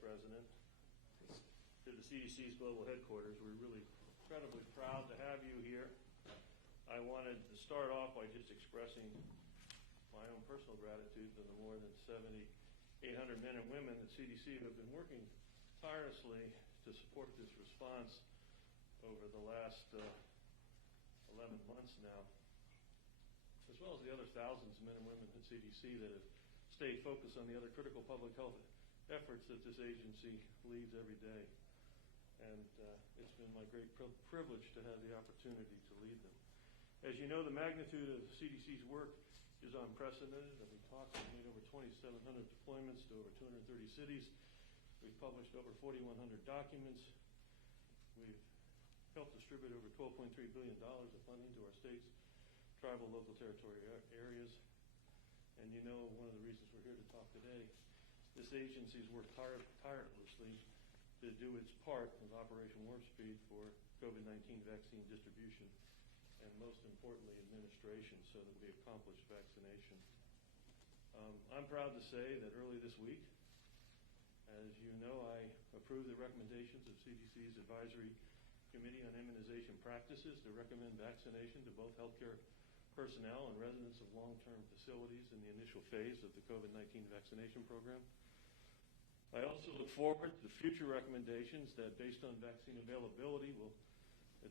President, to the CDC's global headquarters. We're really incredibly proud to have you here. I wanted to start off by just expressing my own personal gratitude to the more than 7,800 men and women at CDC who have been working tirelessly to support this response over the last 11 months now, as well as the other thousands of men and women at CDC that have stayed focused on the other critical public health efforts that this agency leads every day. And it's been my great privilege to have the opportunity to lead them. As you know, the magnitude of CDC's work is unprecedented. As we talked, we've made over 2,700 deployments to over 230 cities. We've published over 4,100 documents. We've helped distribute over $12.3 billion of funding to our states, tribal, local, territory areas. And you know, one of the reasons we're here to talk today, this agency's worked tirelessly to do its part of Operation Warp Speed for COVID-19 vaccine distribution and, most importantly, administration so that we accomplish vaccination. I'm proud to say that early this week, as you know, I approved the recommendations of CDC's Advisory Committee on Immunization Practices to recommend vaccination to both healthcare personnel and residents of long-term facilities in the initial phase of the COVID-19 vaccination program. I also look forward to future recommendations that, based on vaccine availability, will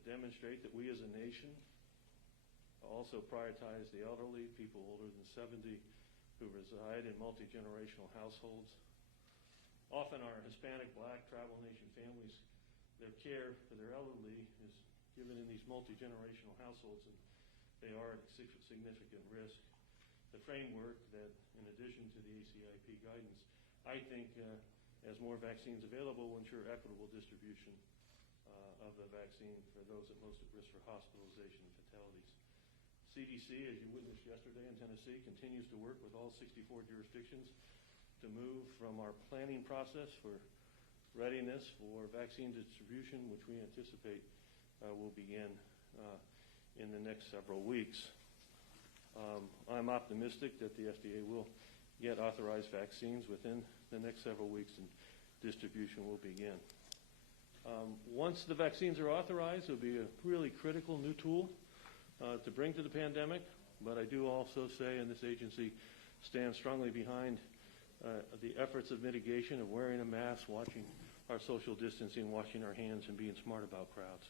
demonstrate that we as a nation also prioritize the elderly, people older than 70 who reside in multi-generational households. Often our Hispanic, Black, tribal nation families, their care for their elderly is given in these multi-generational households, and they are at significant risk. The framework that, in addition to the ACIP guidance, I think as more vaccines available will ensure equitable distribution of the vaccine for those at most at risk for hospitalization and fatalities. CDC, as you witnessed yesterday in Tennessee, continues to work with all 64 jurisdictions to move from our planning process for readiness for vaccine distribution, which we anticipate will begin in the next several weeks. I'm optimistic that the FDA will get authorized vaccines within the next several weeks and distribution will begin. Once the vaccines are authorized, it will be a really critical new tool to bring to the pandemic, but I do also say, and this agency stands strongly behind the efforts of mitigation, of wearing a mask, watching our social distancing, washing our hands, and being smart about crowds.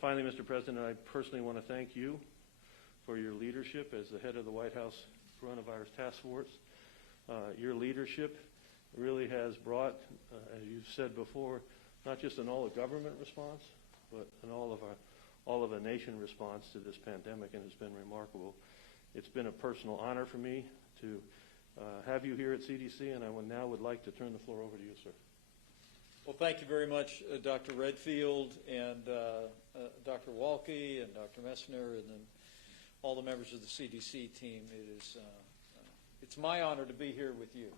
Finally, Mr. President, I personally want to thank you for your leadership as the head of the White House Coronavirus Task Force. Your leadership really has brought, as you've said before, not just an all-of-government response, but an all-of-a-nation response to this pandemic, and it's been remarkable. It's been a personal honor for me to have you here at CDC, and I would like to turn the floor over to you, sir. Well, thank you very much, Dr. Redfield and Dr. Walke and Dr. Messner and then all the members of the CDC team. It's my honor to be here with you.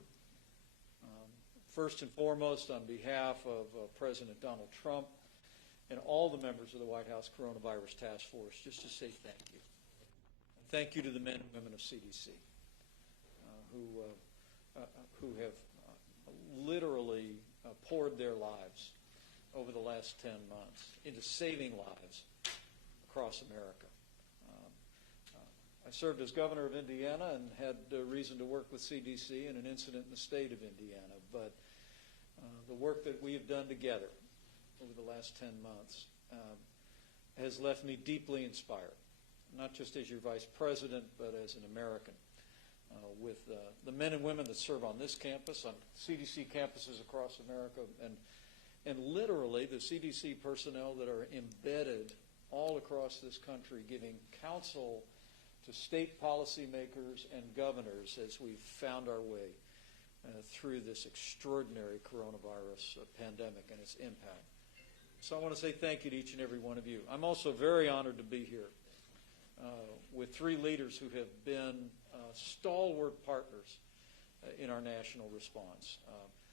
First and foremost, on behalf of President Donald Trump and all the members of the White House Coronavirus Task Force, just to say thank you. Thank you to the men and women of CDC who have literally poured their lives over the last 10 months into saving lives across America. I served as governor of Indiana and had reason to work with CDC in an incident in the state of Indiana, but the work that we have done together over the last 10 months has left me deeply inspired, not just as your vice president, but as an American, with the men and women that serve on this campus, on CDC campuses across America, and literally the CDC personnel that are embedded all across this country, giving counsel to state policymakers and governors as we've found our way through this extraordinary coronavirus pandemic and its impact. So I want to say thank you to each and every one of you. I'm also very honored to be here with three leaders who have been stalwart partners in our national response.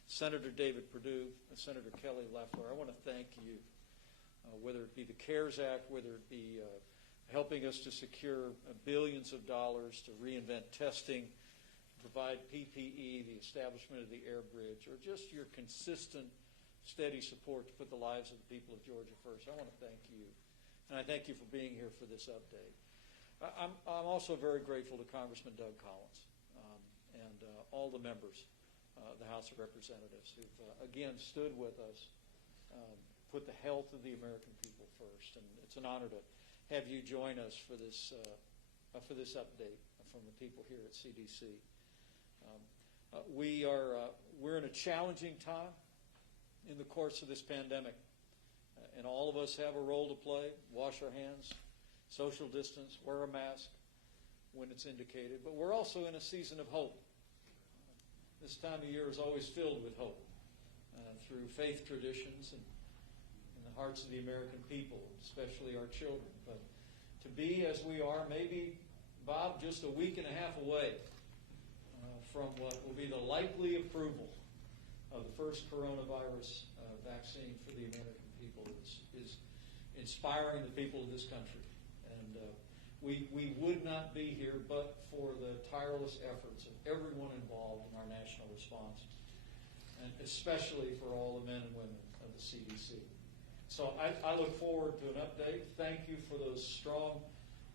Senator David Perdue and Senator Kelly Loeffler, I want to thank you, whether it be the CARES Act, whether it be helping us to secure billions of dollars to reinvent testing, provide PPE, the establishment of the air bridge, or just your consistent, steady support to put the lives of the people of Georgia first. I want to thank you. And I thank you for being here for this update. I'm also very grateful to Congressman Doug Collins and all the members of the House of Representatives who've, again, stood with us, put the health of the American people first. And it's an honor to have you join us for this update from the people here at CDC. We're in a challenging time in the course of this pandemic, and all of us have a role to play. Wash our hands, social distance, wear a mask when it's indicated. But we're also in a season of hope. This time of year is always filled with hope through faith traditions and in the hearts of the American people, especially our children. But to be as we are, maybe, Bob, just a week and a half away from what will be the likely approval of the first coronavirus vaccine for the American people is inspiring the people of this country. And we would not be here but for the tireless efforts of everyone involved in our national response, and especially for all the men and women of the CDC. So I look forward to an update. Thank you for those strong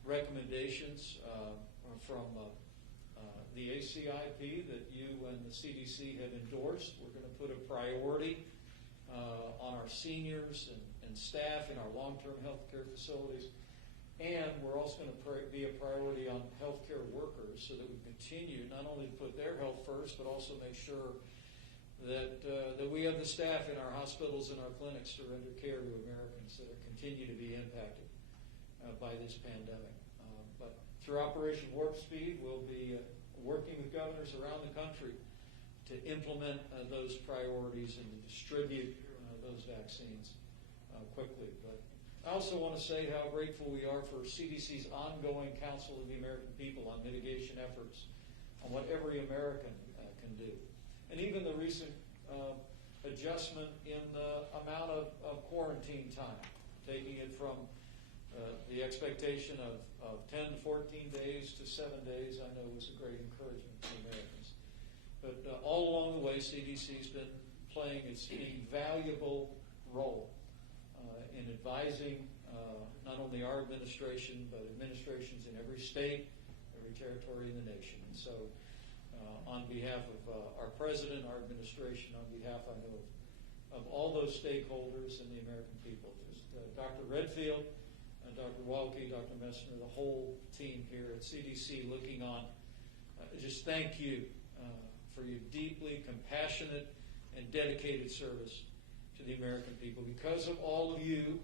recommendations from the ACIP that you and the CDC have endorsed. We're going to put a priority on our seniors and staff in our long-term health care facilities. And we're also going to be a priority on healthcare workers so that we continue not only to put their health first, but also make sure that we have the staff in our hospitals and our clinics to render care to Americans that continue to be impacted by this pandemic. But through Operation Warp Speed, we'll be working with governors around the country to implement those priorities and to distribute those vaccines quickly. But I also want to say how grateful we are for CDC's ongoing Council of the American People on mitigation efforts on what every American can do. And even the recent adjustment in the amount of quarantine time, taking it from the expectation of 10 to 14 days to 7 days, I know was a great encouragement to Americans. But all along the way, CDC's been playing its invaluable role in advising not only our administration, but administrations in every state, every territory in the nation. And so on behalf of our president, our administration, on behalf, I know, of all those stakeholders and the American people, just Dr. Redfield, Dr. Walke, Dr. Messner, the whole team here at CDC looking on, just thank you for your deeply compassionate and dedicated service to the American people. Because of all of you,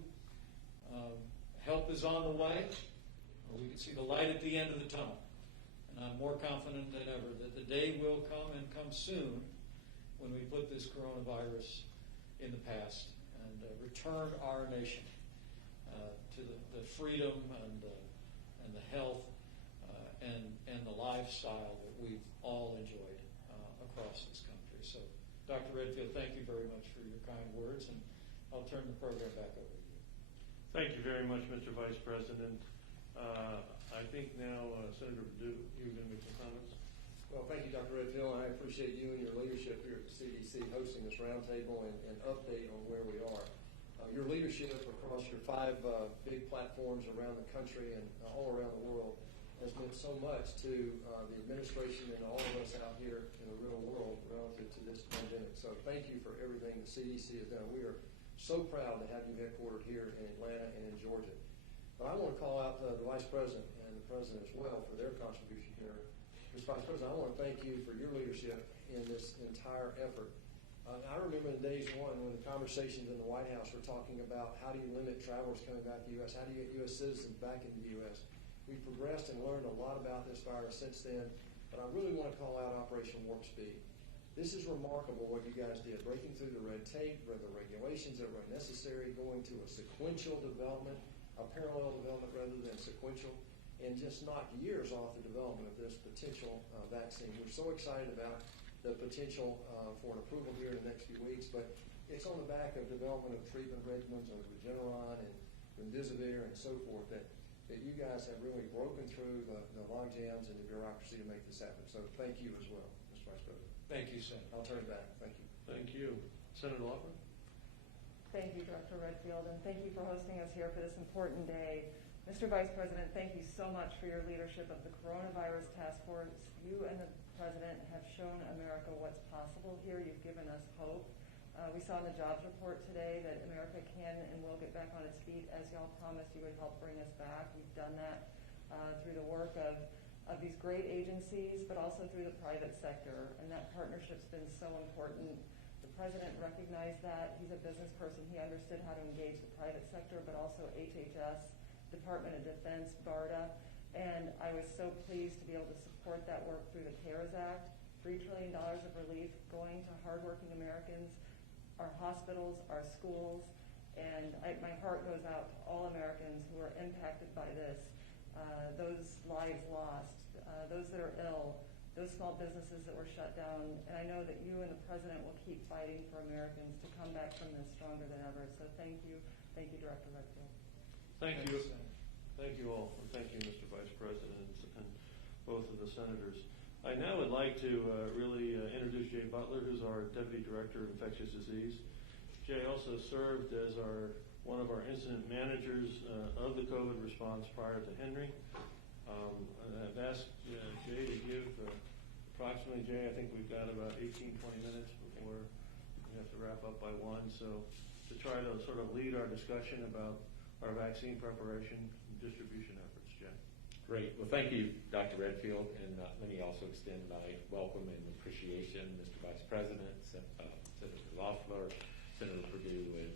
help is on the way. We can see the light at the end of the tunnel. And I'm more confident than ever that the day will come and come soon when we put this coronavirus in the past and return our nation to the freedom and the health and the lifestyle that we've all enjoyed across this country. So, Dr. Redfield, thank you very much for your kind words, and I'll turn the program back over to you. Thank you very much, Mr. Vice President. I think now, Senator Perdue, you're going to make some comments. Well, thank you, Dr. Redfield. I appreciate you and your leadership here at the CDC hosting this roundtable and update on where we are. Your leadership across your 5 big platforms around the country and all around the world has meant so much to the administration and all of us out here in the real world relative to this pandemic. So thank you for everything the CDC has done. We are so proud to have you headquartered here in Atlanta and in Georgia. But I want to call out the Vice President and the President as well for their contribution here. Mr. Vice President, I want to thank you for your leadership in this entire effort. I remember in days one when the conversations in the White House were talking about how do you limit travelers coming back to the U.S., how do you get U.S. citizens back into the U.S. We've progressed and learned a lot about this virus since then, but I really want to call out Operation Warp Speed. This is remarkable what you guys did, breaking through the red tape, the regulations that were necessary, going to a sequential development, a parallel development rather than sequential, and just knocked years off the development of this potential vaccine. We're so excited about the potential for an approval here in the next few weeks, but it's on the back of development of treatment regimens of Regeneron and Remdesivir and so forth that that you guys have really broken through the log jams and the bureaucracy to make this happen. So thank you as well, Mr. Vice President. Thank you, Senator. I'll turn it back. Thank you. Thank you. Senator Loeffler? Thank you, Director Redfield, and thank you for hosting us here for this important day. Mr. Vice President, thank you so much for your leadership of the Coronavirus Task Force. You and the President have shown America what's possible here. You've given us hope. We saw in the jobs report today that America can and will get back on its feet, as y'all promised you would help bring us back. You've done that through the work of these great agencies, but also through the private sector, and that partnership's been so important. The President recognized that. He's a business person. He understood how to engage the private sector, but also HHS, Department of Defense, BARDA, and I was so pleased to be able to support that work through the CARES Act, $3 trillion of relief going to hardworking Americans, our hospitals, our schools, and my heart goes out to all Americans who are impacted by this, those lives lost, those that are ill, those small businesses that were shut down, and I know that you and the President will keep fighting for Americans to come back from this stronger than ever. So thank you, Director Redfield. Thank you. Thank you all, and thank you, Mr. Vice President, and both of the senators. I now would like to really introduce Jay Butler, who's our Deputy Director of Infectious Disease. Jay also served as one of our incident managers of the COVID response prior to Henry. I've asked Jay to give approximately, Jay, I think we've got about 18, 20 minutes before we have to wrap up by 1. So to try to sort of lead our discussion about our vaccine preparation and distribution efforts, Jay. Great. Well, thank you, Dr. Redfield, and let me also extend my welcome and appreciation, Mr. Vice President, Senator Loeffler, Senator Perdue, and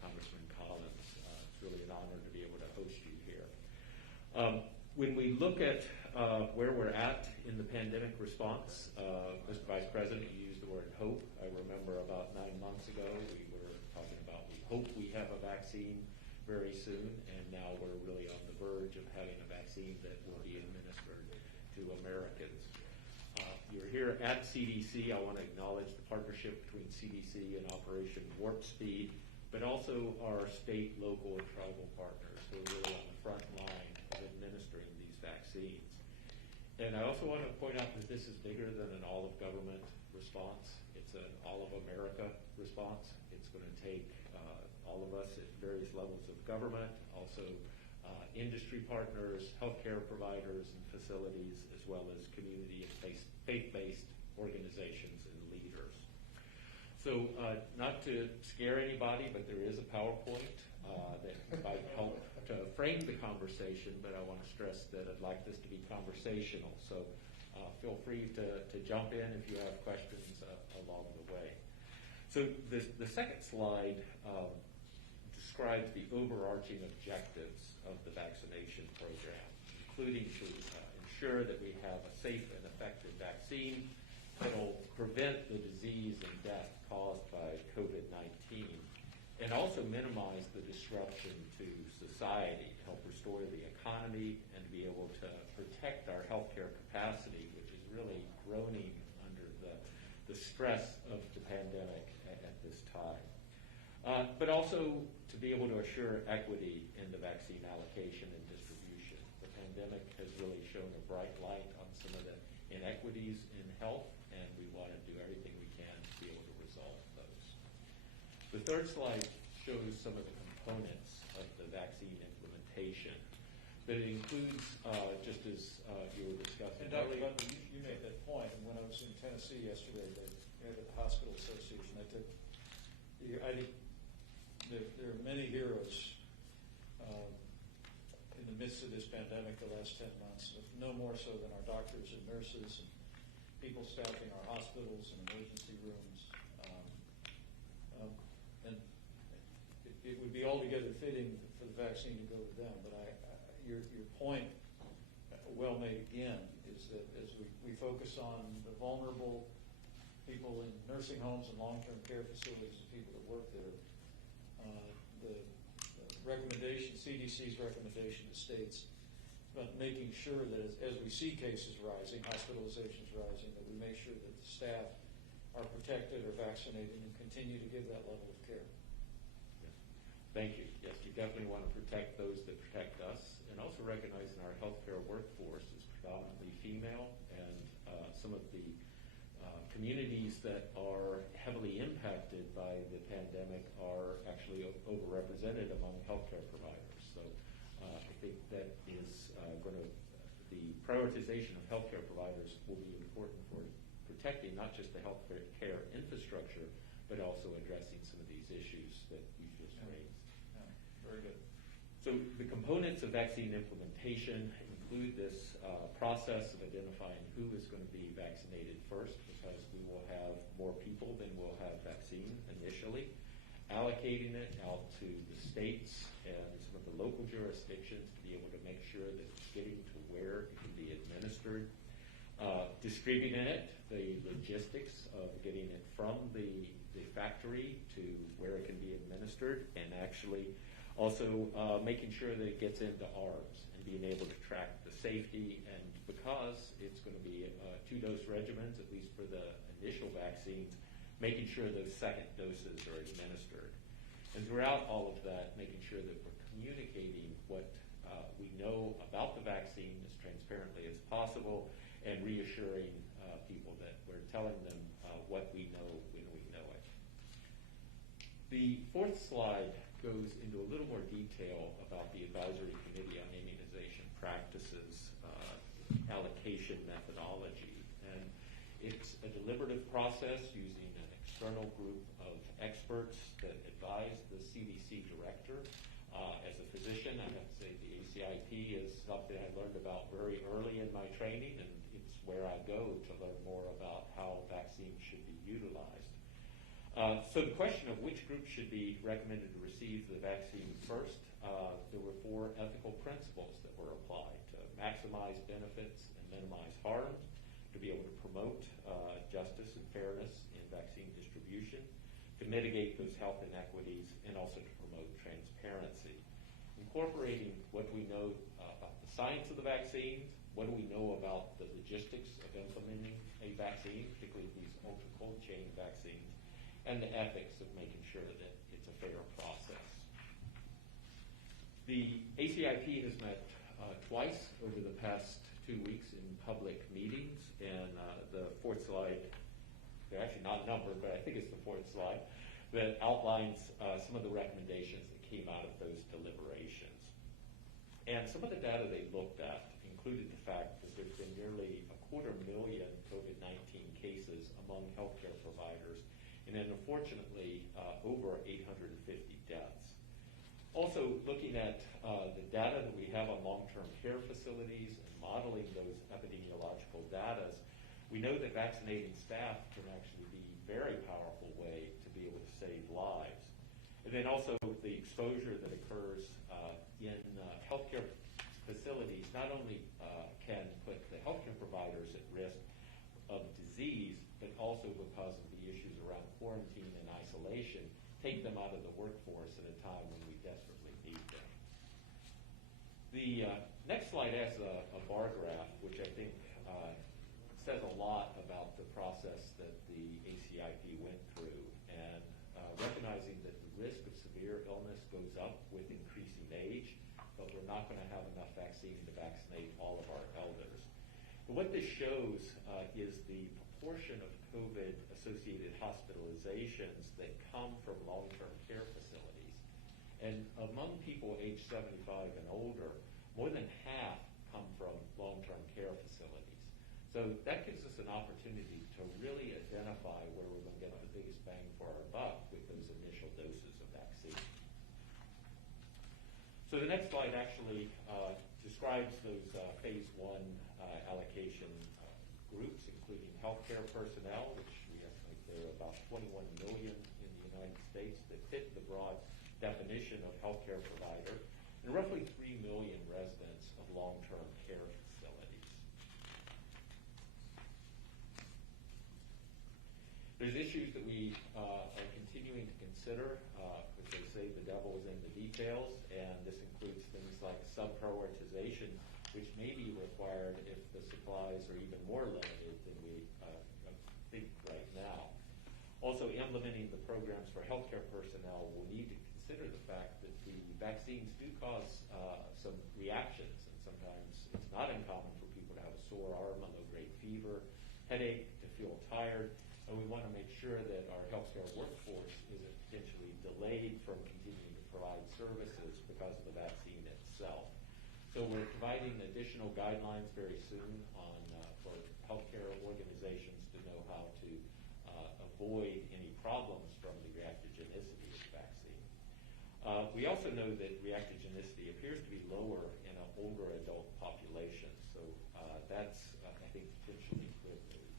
Congressman Collins. It's really an honor to be able to host you here. When we look at where we're at in the pandemic response, Mr. Vice President, you used the word hope. I remember about 9 months ago we were talking about we hope we have a vaccine very soon, and now we're really on the verge of having a vaccine that will be administered to Americans. You're here at CDC. I want to acknowledge the partnership between CDC and Operation Warp Speed, but also our state, local, and tribal partners who are really on the front line of administering these vaccines. And I also want to point out that this is bigger than an all-of-government response. It's an all-of-America response. It's going to take all of us at various levels of government, also industry partners, healthcare providers and facilities, as well as community and faith-based organizations and leaders. So not to scare anybody, but there is a PowerPoint that might help to frame the conversation, but I want to stress that I'd like this to be conversational. So feel free to jump in if you have questions along the way. So the second slide describes the overarching objectives of the vaccination program, including to ensure that we have a safe and effective vaccine that will prevent the disease and death caused by COVID-19, and also minimize the disruption to society, help restore the economy, and to be able to protect our healthcare capacity, which is really groaning under the stress of the pandemic at this time. But also to be able to assure equity in the vaccine allocation and distribution. The pandemic has really shown a bright light on some of the inequities in health, and we want to do everything we can to be able to resolve those. The third slide shows some of the components of the vaccine implementation. But it includes, just as you were discussing And Dr. earlier. Butler, you made that point, and when I was in Tennessee yesterday, at the Hospital Association, I think there are many heroes in the midst of this pandemic the last 10 months, no more so than our doctors and nurses and people staffing our hospitals and emergency rooms. And it would be altogether fitting for the vaccine to go to them, but your point, well made again, is that as we focus on the vulnerable people in nursing homes and long-term care facilities and people that work there, the recommendation, CDC's recommendation to states about making sure that as we see cases rising, hospitalizations rising, that we make sure that the staff are protected or vaccinated and continue to give that level of care. Thank you. Yes, you definitely want to protect those that protect us, and also recognizing our healthcare workforce is predominantly female, and some of the communities that are heavily impacted by the pandemic are actually overrepresented among healthcare providers. So I think that is going to, the prioritization of healthcare providers will be important for protecting not just the healthcare infrastructure, but also addressing some of these issues that you've just raised. Yeah, very good. So the components of vaccine implementation include this process of identifying who is going to be vaccinated first, because we will have more people than will have vaccine initially, allocating it out to the states and some of the local jurisdictions to be able to make sure that it's getting to where it can be administered, distributing it, the logistics of getting it from the factory to where it can be administered, and actually also making sure that it gets into ARBs and being able to track the safety. And because it's going to be 2-dose regimens, at least for the initial vaccines, making sure those second doses are administered. And throughout all of that, making sure that we're communicating what we know about the vaccine as transparently as possible, and reassuring people that we're telling them what we know when we know it. The fourth slide goes into a little more detail about the Advisory Committee on Immunization Practices allocation methodology. And it's a deliberative process using an external group of experts that advise the CDC director. As a physician, I have to say the ACIP is something I learned about very early in my training, and it's where I go to learn more about how vaccines should be utilized. So the question of which group should be recommended to receive the vaccine first, there were 4 ethical principles that were applied to maximize benefits and minimize harms, to be able to promote justice and fairness in vaccine distribution, to mitigate those health inequities, and also to promote transparency. Incorporating what we know about the science of the vaccines, what do we know about the logistics of implementing a vaccine, particularly these ultra-cold chain vaccines, and the ethics of making sure that it's a fair process. The ACIP has met twice over the past 2 weeks in public meetings, and the fourth slide, they're actually not numbered, but I think it's the fourth slide, that outlines some of the recommendations that came out of those deliberations. And some of the data they looked at included the fact that there's been nearly 250,000 COVID-19 cases among healthcare providers, and then unfortunately over 850 deaths. Also looking at the data that we have on long-term care facilities and modeling those epidemiological data, we know that vaccinating staff can actually be a very powerful way to be able to save lives. And then also the exposure that occurs in healthcare facilities not only can put the healthcare providers at risk of disease, but also because of the issues around quarantine and isolation, take them out of the workforce at a time when we desperately need them. The next slide has a bar graph, which I think says a lot about the process that the ACIP went through, and recognizing that the risk of severe illness goes up with increasing age, but we're not going to have enough vaccine to vaccinate all of our elders. But what this shows is the proportion of COVID-associated hospitalizations that come from long-term care facilities. And among people aged 75 and older, more than half come from long-term care facilities. So that gives us an opportunity to really identify where we're going to get the biggest bang for our buck with those initial doses of vaccine. So the next slide actually describes those phase 1 allocation groups, including healthcare personnel, which we estimate there are about 21 million in the United States that fit the broad definition of healthcare provider, and roughly 3 million residents of long-term care facilities. There's issues that we are continuing to consider. As they say, the devil is in the details, and this includes things like sub-prioritization, which may be required if the supplies are even more limited than we think right now. Also, implementing the programs for healthcare personnel will need to consider the fact that the vaccines do cause some reactions, and sometimes it's not uncommon for people to have a sore arm, a low-grade fever, headache, to feel tired, and we want to make sure that our healthcare workforce isn't potentially delayed from continuing to provide services because of the vaccine itself. So we're providing additional guidelines very soon on for healthcare organizations to know how to avoid any problems from the reactogenicity of the vaccine. We also know that reactogenicity appears to be lower in an older adult population, so that's, I think, potentially good news.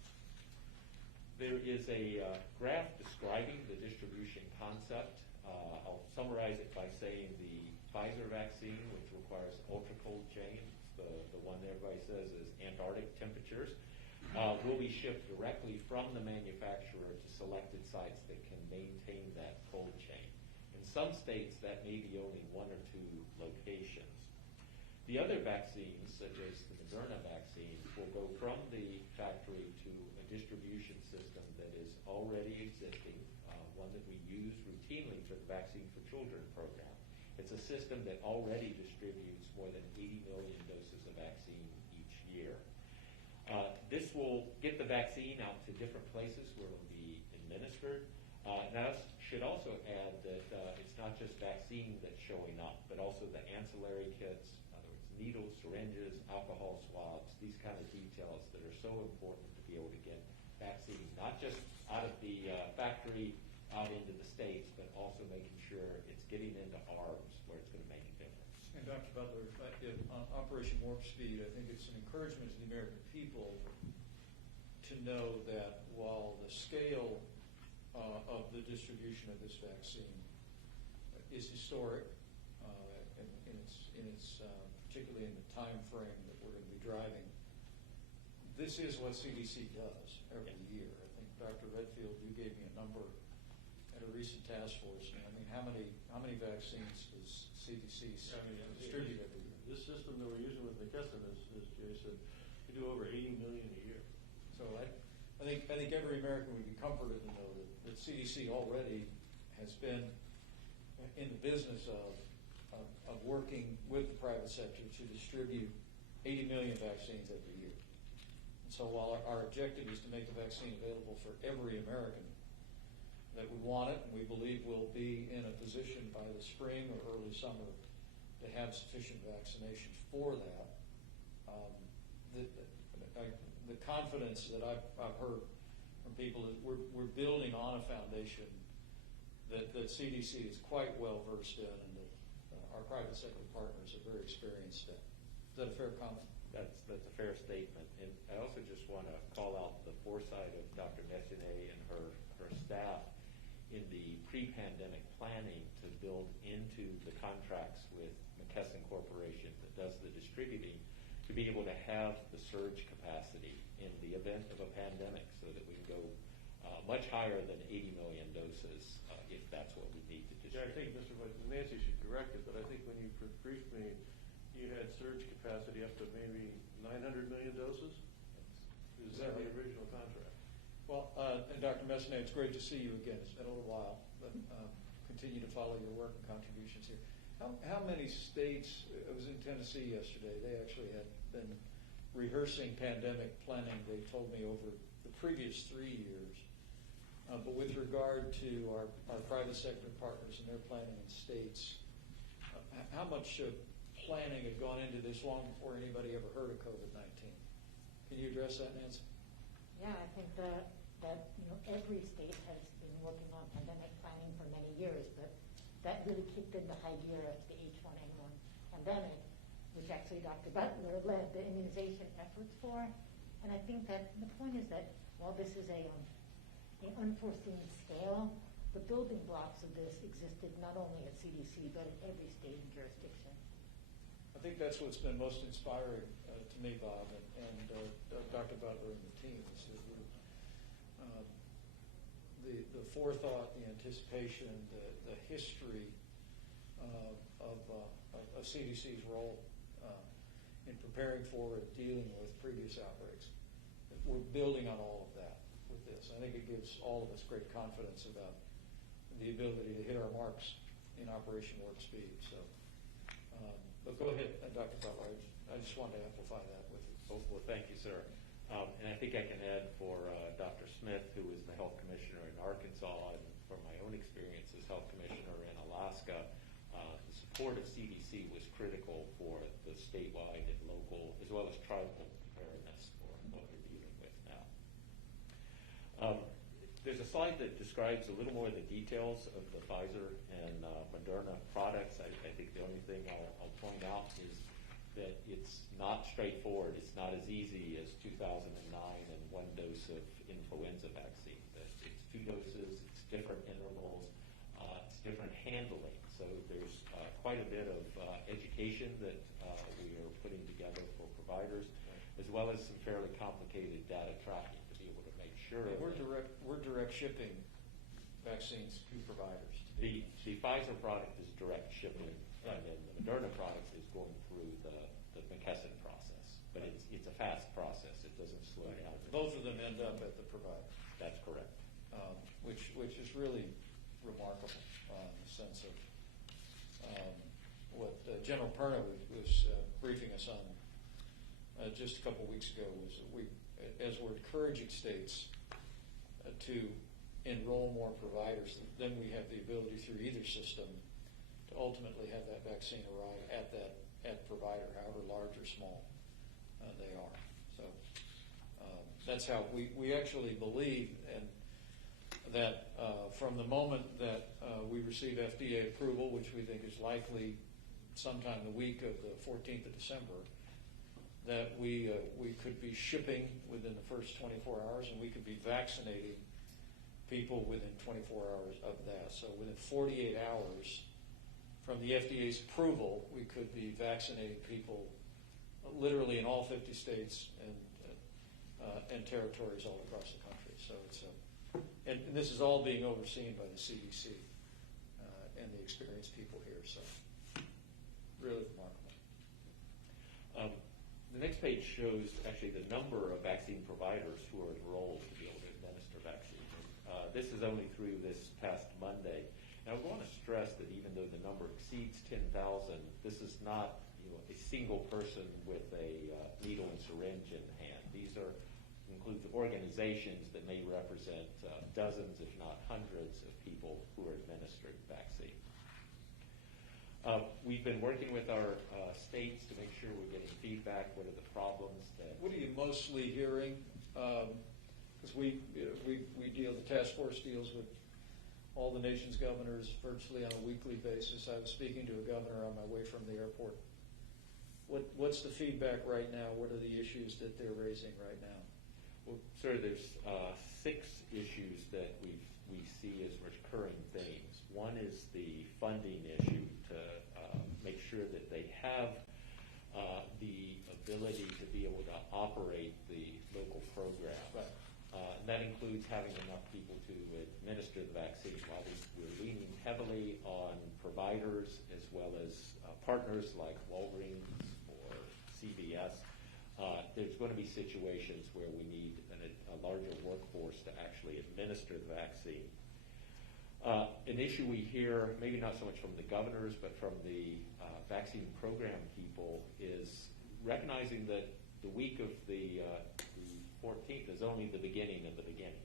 There is a graph describing the distribution concept. I'll summarize it by saying the Pfizer vaccine, which requires ultra-cold chain, the one that everybody says is Antarctic temperatures, will be shipped directly from the manufacturer to selected sites that can maintain that cold chain. In some states, that may be only 1 or 2 locations. The other vaccines, such as the Moderna vaccine, will go from the factory to a distribution system that is already existing, one that we use routinely for the Vaccine for Children program. It's a system that already distributes more than 80 million doses of vaccine each year. This will get the vaccine out to different places where it will be administered. And I should also add that it's not just vaccine that's showing up, but also the ancillary kits, in other words, needles, syringes, alcohol swabs, these kind of details that are so important to be able to get vaccine, not just out of the factory out into the states, but also making sure it's getting into arms where it's going to make a difference. And Dr. Butler, on Operation Warp Speed, I think it's an encouragement to the American people to know that while the scale of the distribution of this vaccine is historic, in its particularly in the time frame that we're going to be driving, this is what CDC does every year. I think Dr. Redfield, you gave me a number at a recent task force. I mean, how many vaccines does CDC distribute every year? This system that we're using with McKesson, as Jay said, we do over 80 million a year. So I think every American would be comforted to know that CDC already has been in the business of working with the private sector to distribute 80 million vaccines every year. And so while our objective is to make the vaccine available for every American that would want it, and we believe we'll be in a position by the spring or early summer to have sufficient vaccination for that, the confidence that I've heard from people is we're building on a foundation that CDC is quite well versed in, and that our private sector partners are very experienced in. Is that a fair comment? That's a fair statement. And I also just want to call out the foresight of Dr. Messinet and her staff in the pre-pandemic planning to build into the contracts with McKesson Corporation that does the distributing to be able to have the surge capacity in the event of a pandemic so that we can go much higher than 80 million doses if that's what we need to distribute. Yeah, I think Mr. Vice, Nancy should correct it, but I think when you briefed me, you had surge capacity up to maybe 900 million doses? Is that the original contract? Well, and Dr. Messinet, it's great to see you again. It's been a little while, but continue to follow your work and contributions here. How many states, I was in Tennessee yesterday, they actually had been rehearsing pandemic planning, they told me, over the previous 3 years. But with regard to our private sector partners and their planning in states, how much planning had gone into this long before anybody ever heard of COVID-19? Can you address that, Nancy? Yeah, I think that every state has been working on pandemic planning for many years, but that really kicked into high gear at the H1N1 pandemic, which actually Dr. Butler led the immunization efforts for. And I think that the point is that while this is an unforeseen scale, the building blocks of this existed not only at CDC, but at every state and jurisdiction. I think that's what's been most inspiring to me, Bob, and Dr. Butler and the team. Is that the forethought, the anticipation, the history of CDC's role in preparing for and dealing with previous outbreaks. We're building on all of that with this. I think it gives all of us great confidence about the ability to hit our marks in Operation Warp Speed. So, but go ahead, Dr. Butler. I just wanted to amplify that with you. Well, thank you, sir. And I think I can add for Dr. Smith, who is the health commissioner in Arkansas, and for my own experience as health commissioner in Alaska, the support of CDC was critical for the statewide and local, as well as tribal preparedness for what we're dealing with now. There's a slide that describes a little more of the details of the Pfizer and Moderna products. I think the only thing I'll point out is that it's not straightforward. It's not as easy as 2009 and one dose of influenza vaccine. It's 2 doses, it's different intervals, it's different handling. So there's quite a bit of education that we are putting together for providers, as well as some fairly complicated data tracking to be able to make sure. We're direct shipping vaccines to providers. The Pfizer product is direct shipping, and then the Moderna product is going through the McKesson process. But it's a fast process. It doesn't slow down. Both of them end up at the provider. That's correct. Which is really remarkable in the sense of what General Perna was briefing us on just a couple of weeks ago was that as we're encouraging states to enroll more providers, then we have the ability through either system to ultimately have that vaccine arrive at provider, however large or small they are. So that's how we actually believe, and that from the moment that we receive FDA approval, which we think is likely sometime the week of the 14th of December, that we could be shipping within the first 24 hours, and we could be vaccinating people within 24 hours of that. So within 48 hours from the FDA's approval, we could be vaccinating people literally in all 50 states and territories all across the country. So it's and this is all being overseen by the CDC and the experienced people here. So really remarkable. The next page shows actually the number of vaccine providers who are enrolled to be able to administer vaccines. This is only through this past Monday. And I want to stress that even though the number exceeds 10,000, this is not a single person with a needle and syringe in hand. These include organizations that may represent dozens, if not hundreds, of people who are administering vaccine. We've been working with our states to make sure we're getting feedback. What are the problems that? What are you mostly hearing? Because we deal, the task force deals with all the nation's governors virtually on a weekly basis. I was speaking to a governor on my way from the airport. What's the feedback right now? What are the issues that they're raising right now? Well, sir, there's 6 issues that we see as recurring themes. One is the funding issue to make sure that they have the ability to be able to operate the local program. Right. And that includes having enough people to administer the vaccine. While we're leaning heavily on providers as well as partners like Walgreens or CVS, there's going to be situations where we need a larger workforce to actually administer the vaccine. An issue we hear, maybe not so much from the governors, but from the vaccine program people, is recognizing that the week of the 14th is only the beginning of the beginning.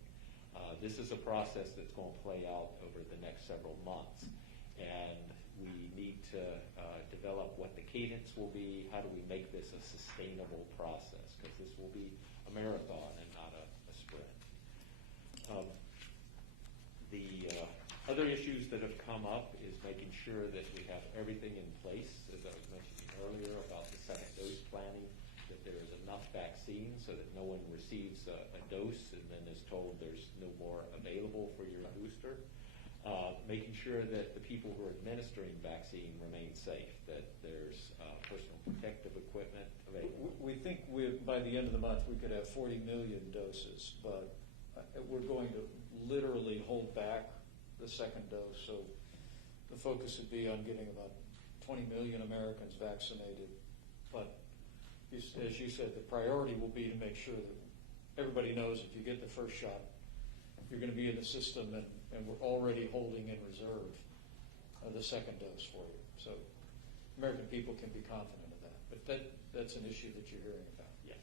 This is a process that's going to play out over the next several months, and we need to develop what the cadence will be. How do we make this a sustainable process? Because this will be a marathon and not a sprint. The other issues that have come up is making sure that we have everything in place, as I was mentioning earlier about the second dose planning, that there is enough vaccine so that no one receives a dose and then is told there's no more available for your booster. Making sure that the people who are administering vaccine remain safe, that there's personal protective equipment available. We think by the end of the month we could have 40 million doses, but we're going to literally hold back the second dose. So the focus would be on getting about 20 million Americans vaccinated. But as you said, the priority will be to make sure that everybody knows if you get the first shot, you're going to be in the system, and we're already holding in reserve the second dose for you. So American people can be confident of that. But that's an issue that you're hearing about. Yes,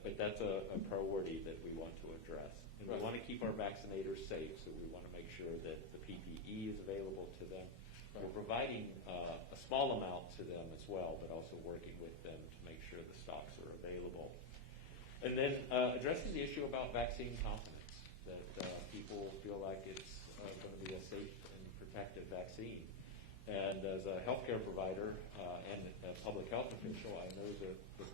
but that's a priority that we want to address. And we want to keep our vaccinators safe, so we want to make sure that the PPE is available to them. Right. We're providing a small amount to them as well, but also working with them to make sure the stocks are available. And then addressing the issue about vaccine confidence, that people feel like it's going to be a safe and protective vaccine. And as a healthcare provider and a public health official, I know that the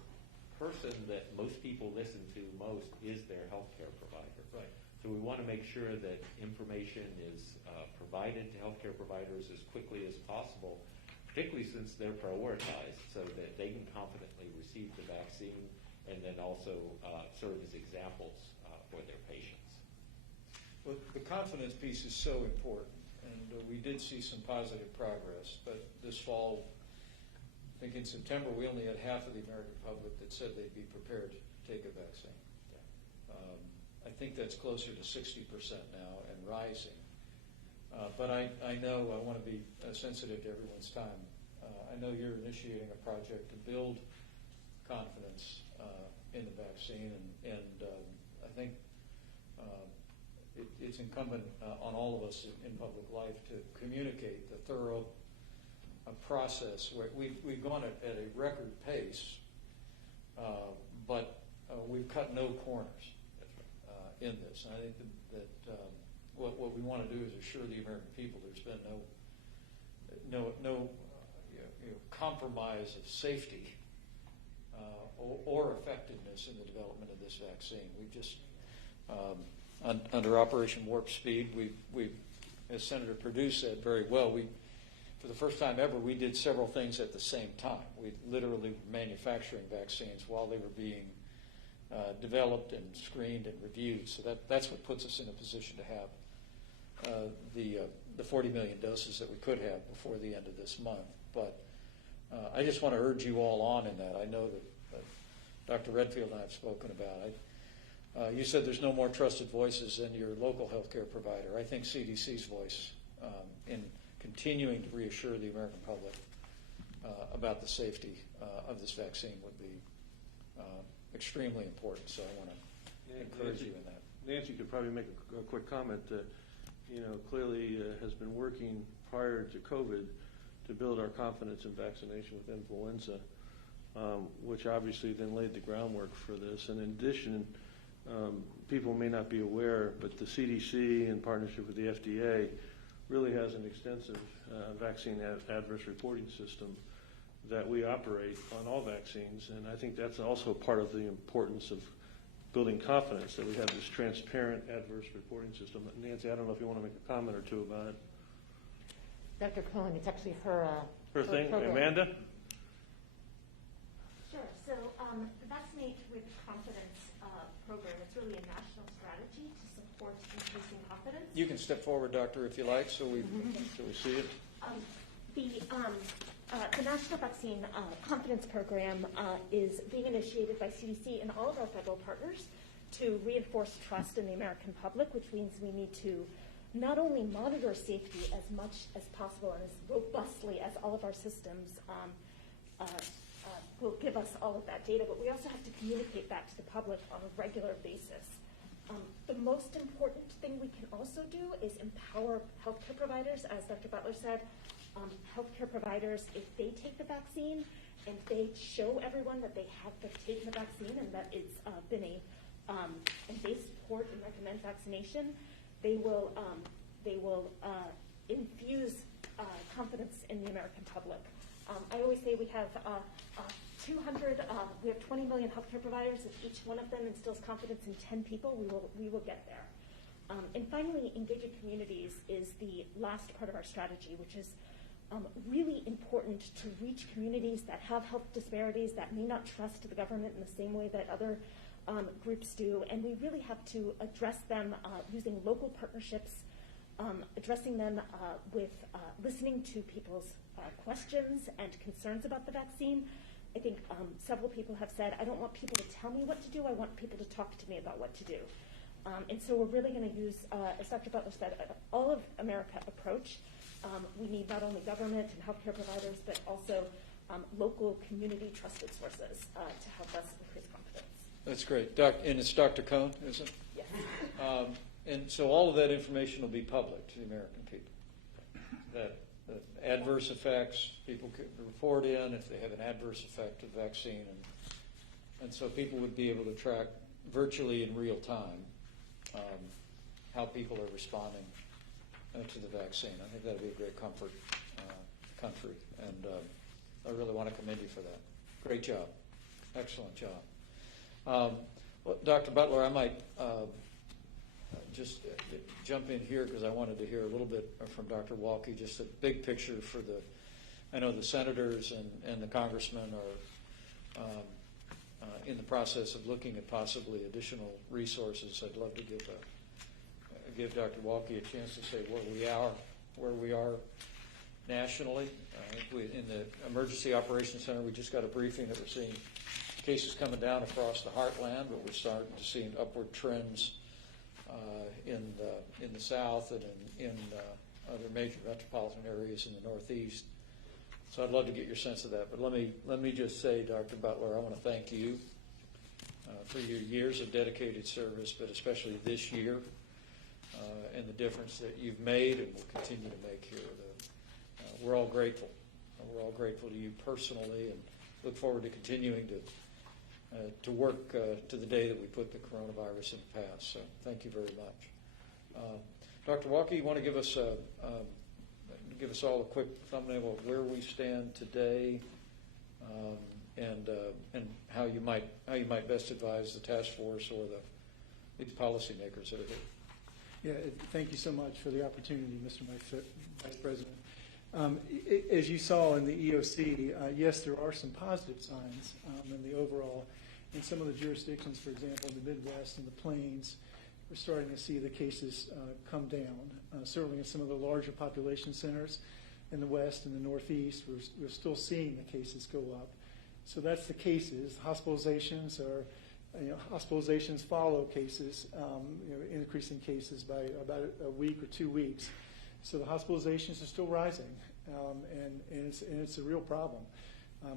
person that most people listen to most is their healthcare provider. Right. So we want to make sure that information is provided to healthcare providers as quickly as possible, particularly since they're prioritized, so that they can confidently receive the vaccine and then also serve as examples for their patients. Well, the confidence piece is so important, and we did see some positive progress, but this fall, I think in September, we only had half of the American public that said they'd be prepared to take a vaccine. I think that's closer to 60% now and rising. But I know I want to be sensitive to everyone's time. I know you're initiating a project to build confidence in the vaccine, and I think it's incumbent on all of us in public life to communicate the thorough process. Where we've gone at a record pace, but we've cut no corners in this. And I think that what we want to do is assure the American people there's been no compromise of safety or effectiveness in the development of this vaccine. We've just under Operation Warp Speed, we, as Senator Perdue said very well, for the first time ever, we did several things at the same time. We literally were manufacturing vaccines while they were being developed and screened and reviewed. So that's what puts us in a position to have the 40 million doses that we could have before the end of this month. But I just want to urge you all on in that. I know that Dr. Redfield and I have spoken about it. You said there's no more trusted voices than your local healthcare provider. I think CDC's voice in continuing to reassure the American public about the safety of this vaccine would be extremely important. So I want to encourage you in that. Nancy could probably make a quick comment that, clearly has been working prior to COVID to build our confidence in vaccination with influenza, which obviously then laid the groundwork for this. And in addition, people may not be aware, but the CDC, in partnership with the FDA, really has an extensive vaccine adverse reporting system that we operate on all vaccines. And I think that's also part of the importance of building confidence, that we have this transparent adverse reporting system. Nancy, I don't know if you want to make a comment or two about it. Dr. Cohen, it's actually her thing. program. Amanda? Sure. So the Vaccinate with Confidence program, it's really a national strategy to support increasing confidence. You can step forward, Doctor, if you like, so we see it. The National Vaccine Confidence Program is being initiated by CDC and all of our federal partners to reinforce trust in the American public, which means we need to not only monitor safety as much as possible and as robustly as all of our systems will give us all of that data, but we also have to communicate that to the public on a regular basis. The most important thing we can also do is empower healthcare providers. As Dr. Butler said, healthcare providers, if they take the vaccine and they show everyone that they have taken the vaccine and that it's been and they support and recommend vaccination, they will infuse confidence in the American public. I always say we have 20 million healthcare providers. If each one of them instills confidence in 10 people, we will get there. And finally, engaging communities is the last part of our strategy, which is really important to reach communities that have health disparities, that may not trust the government in the same way that other groups do. And we really have to address them using local partnerships, addressing them with listening to people's questions and concerns about the vaccine. I think several people have said, I don't want people to tell me what to do, I want people to talk to me about what to do. And so we're really going to use, as Dr. Butler said, an all of America approach. we need not only government and healthcare providers, but also local community trusted sources to help us increase confidence. That's great. And it's Dr. Cohn, is it? Yes. And so all of that information will be public to the American people. That adverse effects, people could report in if they have an adverse effect of vaccine. And so people would be able to track virtually in real time how people are responding to the vaccine. I think that would be a great comfort country. And I really want to commend you for that. Great job. Excellent job. Well, Dr. Butler, I might just jump in here because I wanted to hear a little bit from Dr. Walke, just a big picture for I know the senators and the congressmen are in the process of looking at possibly additional resources. I'd love to give Dr. Walke a chance to say where we are nationally. In the Emergency Operations Center, we just got a briefing that we're seeing cases coming down across the heartland, but we're starting to see upward trends in the South and in other major metropolitan areas in the Northeast. So I'd love to get your sense of that. But let me just say, Dr. Butler, I want to thank you for your years of dedicated service, but especially this year and the difference that you've made and will continue to make here. We're all grateful. We're all grateful to you personally and look forward to continuing to work to the day that we put the coronavirus in the past. So thank you very much. Dr. Walke, you want to give us all a quick thumbnail of where we stand today and how you might best advise the task force or these policymakers that are here. Yeah, thank you so much for the opportunity, Mr. Vice President. As you saw in the EOC, yes, there are some positive signs in the overall. In some of the jurisdictions, for example, in the Midwest and the Plains, we're starting to see the cases come down. Certainly in some of the larger population centers in the West and the Northeast, we're still seeing the cases go up. So that's the cases. Hospitalizations follow cases, increasing cases by about a week or 2 weeks. So the hospitalizations are still rising, and it's a real problem.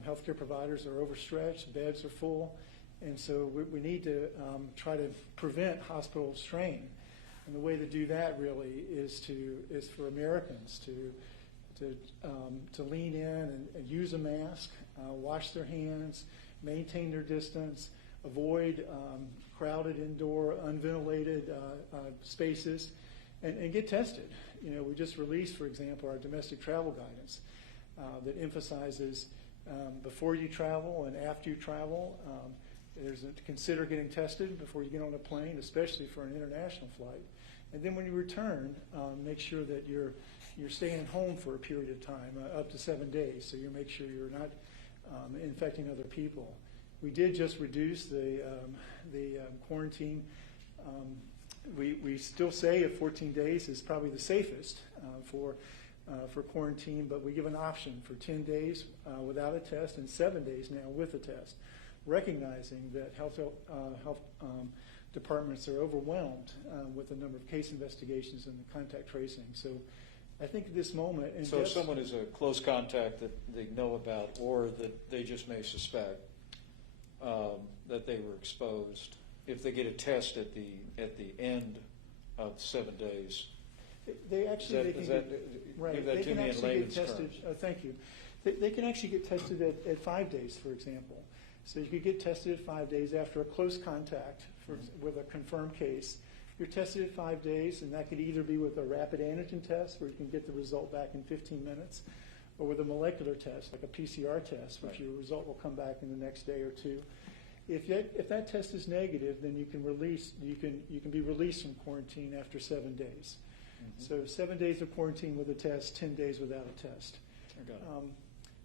Healthcare providers are overstretched, beds are full, and so we need to try to prevent hospital strain. And the way to do that really is for Americans to lean in and use a mask, wash their hands, maintain their distance, avoid crowded indoor, unventilated spaces, and get tested. We just released, for example, our domestic travel guidance that emphasizes before you travel and after you travel, consider getting tested before you get on a plane, especially for an international flight. And then when you return, make sure that you're staying home for a period of time, up to 7 days, so you make sure you're not infecting other people. We did just reduce the quarantine. We still say that 14 days is probably the safest for quarantine, but we give an option for 10 days without a test and 7 days now with a test, recognizing that health departments are overwhelmed with the number of case investigations and the contact tracing. So I think at this moment... So if someone is a close contact that they know about or that they just may suspect that they were exposed, if they get a test at the end of 7 days, they actually give that to me in layman's terms. Thank you. They can actually get tested at 5 days, for example. So you could get tested at 5 days after a close contact with a confirmed case. You're tested at 5 days, and that could either be with a rapid antigen test, where you can get the result back in 15 minutes, or with a molecular test, like a PCR test, which your result will come back in the next day or two. If that test is negative, then you can be released from quarantine after 7 days. Mm-hmm. So 7 days of quarantine with a test, 10 days without a test. I got it.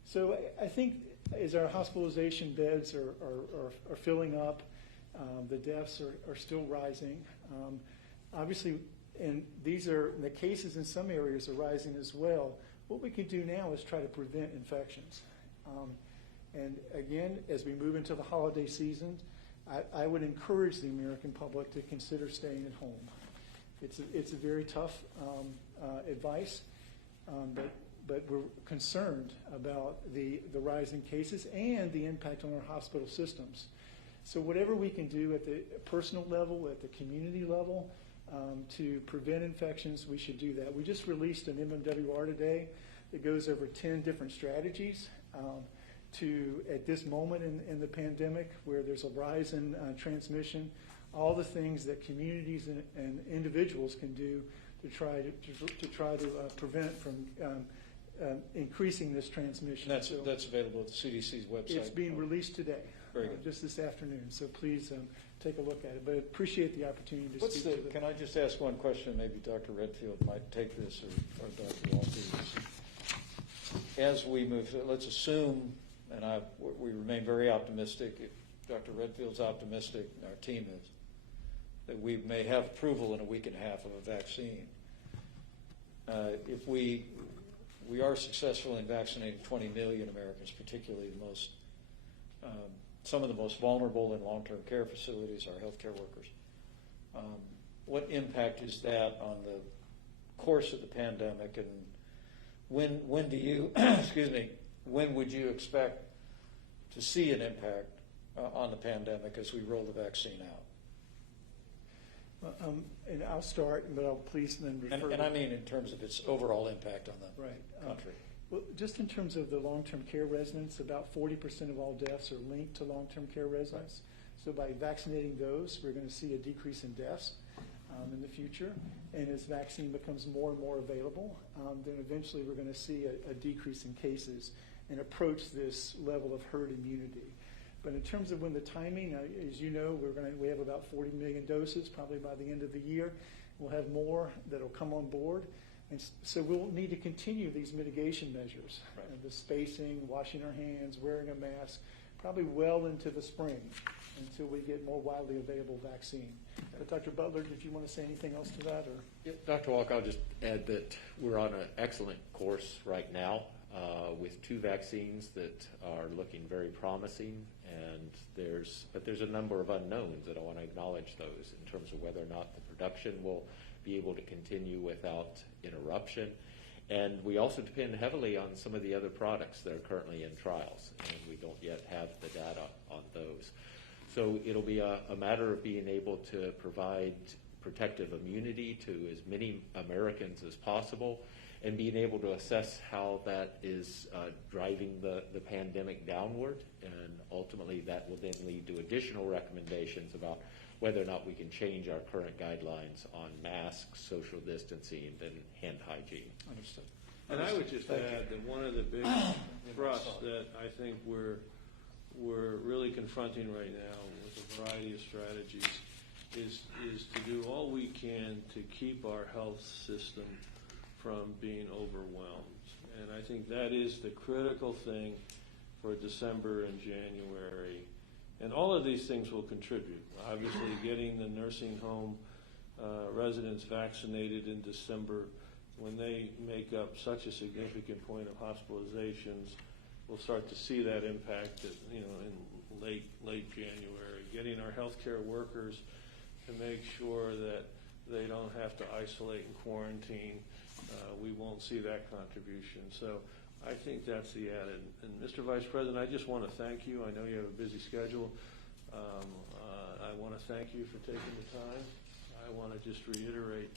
So I think as our hospitalization beds are filling up, the deaths are still rising. Obviously, and the cases in some areas are rising as well. What we can do now is try to prevent infections. And again, as we move into the holiday season, I would encourage the American public to consider staying at home. It's a very tough advice, but we're concerned about the rise in cases and the impact on our hospital systems. So whatever we can do at the personal level, at the community level, to prevent infections, we should do that. We just released an MMWR today that goes over 10 different strategies to, at this moment in the pandemic, where there's a rise in transmission, all the things that communities and individuals can do to try to prevent from increasing this transmission. And that's available at the CDC's website. It's being released today, Very good. just this afternoon. So please take a look at it. But I appreciate the opportunity to speak to them. Can I just ask one question? Maybe Dr. Redfield might take this, or Dr. Walters. As we move, let's assume, and we remain very optimistic. If Dr. Redfield's optimistic, our team is, that we may have approval in a week and a half of a vaccine. If we are successful in vaccinating 20 million Americans, particularly some of the most vulnerable in long-term care facilities, our healthcare workers. What impact is that on the course of the pandemic, and when do you, excuse me, when would you expect to see an impact on the pandemic as we roll the vaccine out? And I'll start, but I'll please then refer. And I mean in terms of its overall impact on the country. Well, just in terms of the long-term care residents, about 40% of all deaths are linked to long-term care residents. So by vaccinating those, we're going to see a decrease in deaths in the future. And as vaccine becomes more and more available, then eventually we're going to see a decrease in cases and approach this level of herd immunity. But in terms of when the timing, as you know, we have about 40 million doses probably by the end of the year. We'll have more that will come on board. And so we'll need to continue these mitigation measures, the spacing, washing our hands, wearing a mask, probably well into the spring until we get more widely available vaccine. But Dr. Butler, did you want to say anything else to that? Or? Yeah, Dr. Walk, I'll just add that we're on an excellent course right now with 2 vaccines that are looking very promising, but there's a number of unknowns, and I want to acknowledge those in terms of whether or not the production will be able to continue without interruption. And we also depend heavily on some of the other products that are currently in trials, and we don't yet have the data on those. So it'll be a matter of being able to provide protective immunity to as many Americans as possible, and being able to assess how that is driving the pandemic downward. And ultimately that will then lead to additional recommendations about whether or not we can change our current guidelines on masks, social distancing, and hand hygiene. Understood. And I would just add that one of the big thrusts that I think we're really confronting right now with a variety of strategies is to do all we can to keep our health system from being overwhelmed. And I think that is the critical thing for December and January. And all of these things will contribute. Obviously, getting the nursing home residents vaccinated in December, when they make up such a significant point of hospitalizations, we'll start to see that impact in late January. Getting our healthcare workers to make sure that they don't have to isolate and quarantine, we won't see that contribution. So I think that's the added. And Mr. Vice President, I just want to thank you. I know you have a busy schedule. I want to thank you for taking the time. I want to just reiterate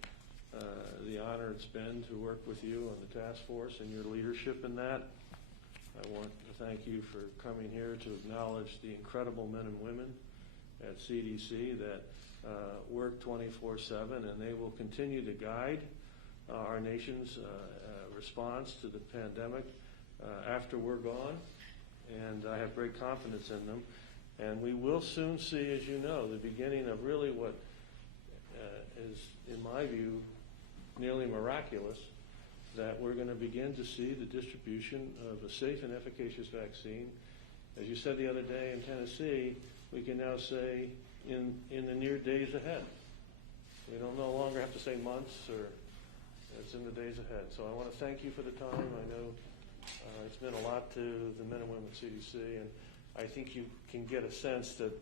the honor it's been to work with you on the task force and your leadership in that. I want to thank you for coming here to acknowledge the incredible men and women at CDC that work 24/7, and they will continue to guide our nation's response to the pandemic after we're gone, and I have great confidence in them. And we will soon see, as you know, the beginning of really what is, in my view, nearly miraculous, that we're going to begin to see the distribution of a safe and efficacious vaccine. As you said the other day in Tennessee, we can now say in the near days ahead. We don't no longer have to say months, or it's in the days ahead. So I want to thank you for the time. I know it's meant a lot to the men and women at CDC, and I think you can get a sense that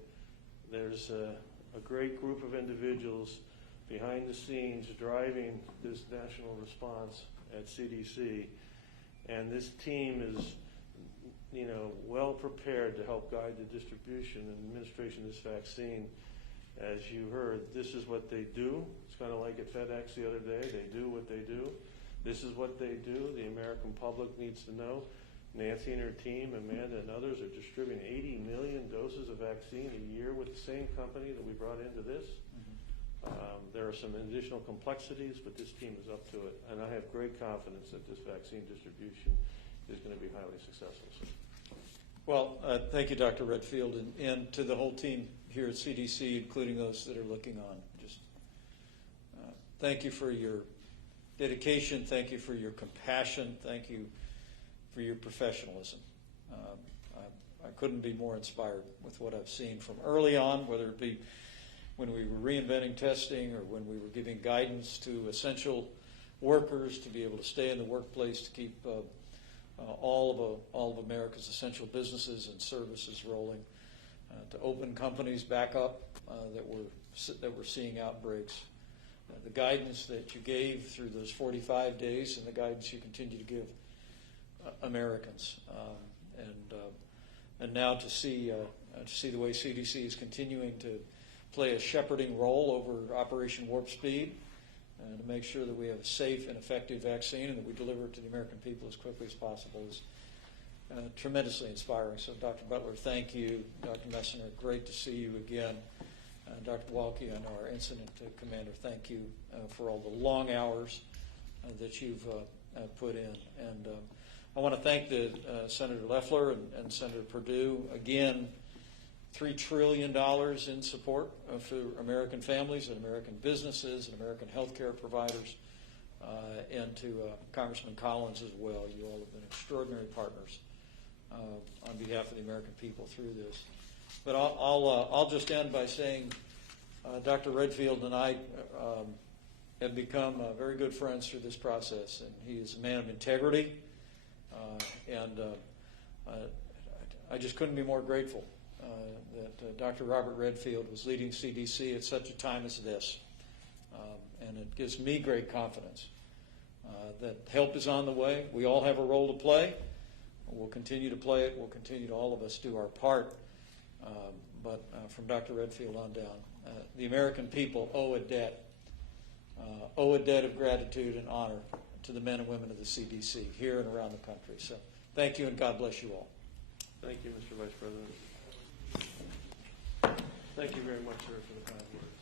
there's a great group of individuals behind the scenes driving this national response, at CDC, and this team is, well prepared to help guide the distribution and administration of this vaccine. As you heard, this is what they do. It's kind of like at FedEx the other day. They do what they do. This is what they do. The American public needs to know. Nancy and her team, Amanda and others, are distributing 80 million doses of vaccine a year with the same company that we brought into this. There are some additional complexities, but this team is up to it. And I have great confidence that this vaccine distribution is going to be highly successful. Well, thank you, Dr. Redfield, and to the whole team here at CDC, including those that are looking on. Just thank you for your dedication. Thank you for your compassion. Thank you for your professionalism. I couldn't be more inspired with what I've seen from early on, whether it be when we were reinventing testing or when we were giving guidance to essential workers to be able to stay in the workplace to keep all of America's essential businesses and services rolling, to open companies back up that were seeing outbreaks. The guidance that you gave through those 45 days and the guidance you continue to give Americans, and now to see the way CDC is continuing to play a shepherding role over Operation Warp Speed, to make sure that we have a safe and effective vaccine and that we deliver it to the American people as quickly as possible is tremendously inspiring. So, Dr. Butler, thank you. Dr. Messner, great to see you again. Dr. Walke, I know our incident commander, thank you for all the long hours that you've put in. And I want to thank Senator Loeffler and Senator Perdue. Again, $3 trillion in support for American families and American businesses and American healthcare providers, and to Congressman Collins as well. You all have been extraordinary partners on behalf of the American people through this. But I'll just end by saying Dr. Redfield and I have become very good friends through this process, and he is a man of integrity, and I just couldn't be more grateful that Dr. Robert Redfield was leading CDC at such a time as this. And it gives me great confidence that help is on the way. We all have a role to play. We'll continue to play it. We'll continue to all of us do our part. But from Dr. Redfield on down, the American people owe a debt of gratitude and honor to the men and women of the CDC here and around the country. So thank you, and God bless you all. Thank you, Mr. Vice President. Thank you very much, sir, for the kind words.